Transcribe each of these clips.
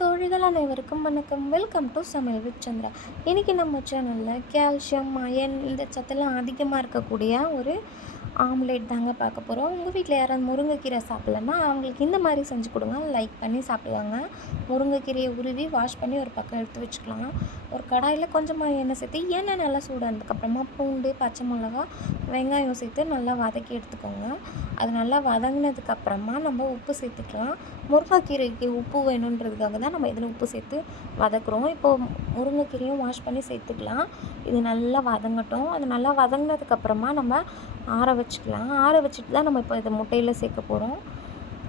தோழிகள் அனைவருக்கும் வணக்கம். வெல்கம் டு சமையல் வித் சந்திரா. இன்றைக்கி நம்ம சேனலில் கால்சியம், அயன் இந்த சத்தெல்லாம் அதிகமாக இருக்கக்கூடிய ஒரு ஆம்லேட் தாங்க பார்க்க போகிறோம். உங்கள் வீட்டில் யாராவது முருங்கைக்கீரை சாப்பிட்லன்னா அவங்களுக்கு இந்த மாதிரி செஞ்சு கொடுங்க, லைக் பண்ணி சாப்பிடுவாங்க. முருங்கைக்கீரையை உருவி வாஷ் பண்ணி ஒரு பக்கம் எடுத்து வச்சுக்கலாம். ஒரு கடாயில் கொஞ்சமாக எண்ணெய் சேர்த்து எண்ணெய் நல்லா சூடானதுக்கப்புறமா பூண்டு, பச்சை மிளகா, வெங்காயம் சேர்த்து நல்லா வதக்கி எடுத்துக்கோங்க. அது நல்லா வதங்கினதுக்கப்புறமா நம்ம உப்பு சேர்த்துக்கலாம். முருங்கைக்கீரைக்கு உப்பு வேணுன்றதுக்காக தான் நம்ம இதில் உப்பு சேர்த்து வதக்குறோம். இப்போது முருங்கைக்கீரையும் வாஷ் பண்ணி சேர்த்துக்கலாம். இது நல்லா வதங்கட்டும். அது நல்லா வதங்கினதுக்கப்புறமா நம்ம ஆற வச்சுக்கலாம். ஆற வச்சுட்டு தான் நம்ம இப்போ இதை முட்டையில் சேர்க்க போகிறோம்.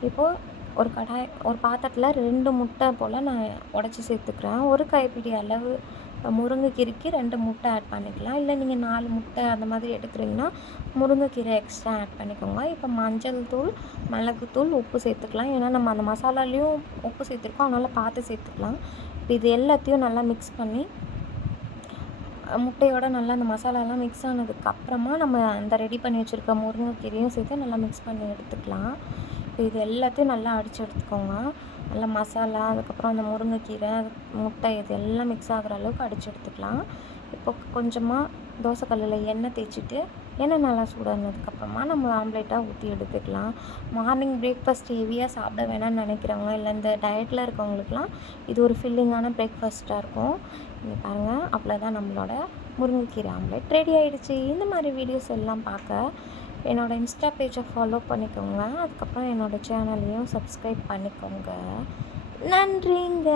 இப்போது ஒரு பாத்திரத்தில் 2 முட்டை போல் நான் உடச்சி சேர்த்துக்கிறேன். ஒரு கைப்பிடி அளவு முருங்கைக்கீரைக்கு 2 முட்டை ஆட் பண்ணிக்கலாம். இல்லை நீங்கள் 4 முட்டை அந்த மாதிரி எடுக்கிறீங்கன்னா முருங்கைக்கீரை எக்ஸ்ட்ரா ஆட் பண்ணிக்கோங்க. இப்போ மஞ்சள் தூள், மிளகுத்தூள், உப்பு சேர்த்துக்கலாம். ஏன்னா நம்ம அந்த மசாலாலேயும் உப்பு சேர்த்துருக்கோம், அதனால் பார்த்து சேர்த்துக்கலாம். இப்போ இது எல்லாத்தையும் நல்லா மிக்ஸ் பண்ணி முட்டையோட நல்லா அந்த மசாலாலாம் மிக்ஸ் ஆனதுக்கப்புறமா நம்ம அந்த ரெடி பண்ணி வச்சுருக்க முருங்கைக்கீரையும் சேர்த்து நல்லா மிக்ஸ் பண்ணி எடுத்துக்கலாம். இப்போ இது எல்லாத்தையும் நல்லா அடித்து எடுத்துக்கோங்க. நல்லா மசாலா, அதுக்கப்புறம் அந்த முருங்கைக்கீரை, முட்டை இது எல்லாம் மிக்ஸ் ஆகிற அளவுக்கு அடித்து எடுத்துக்கலாம். இப்போ கொஞ்சமாக தோசைக்கல்லில் எண்ணெய் தேய்ச்சிட்டு எண்ணெய் நல்லா சூடானதுக்கப்புறமா நம்ம ஆம்லேட்டாக ஊற்றி எடுத்துக்கலாம். மார்னிங் பிரேக்ஃபாஸ்ட் ஹெவியாக சாப்பிட வேணாம்னு நினைக்கிறவங்க, இல்லை இந்த டயட்டில் இருக்கவங்களுக்குலாம் இது ஒரு ஃபில்லிங்கான பிரேக்ஃபாஸ்ட்டாக இருக்கும். நீங்கள் பாருங்கள், அவ்வளோதான், நம்மளோட முருங்கைக்கீரை ஆம்லேட் ரெடி ஆகிடுச்சு. இந்த மாதிரி வீடியோஸ் எல்லாம் பார்க்க என்னோடய இன்ஸ்டா பேஜை ஃபாலோ பண்ணிக்கோங்க. அதுக்கப்புறம் என்னோடய சேனலையும் சப்ஸ்கிரைப் பண்ணிக்கோங்க. நன்றிங்க.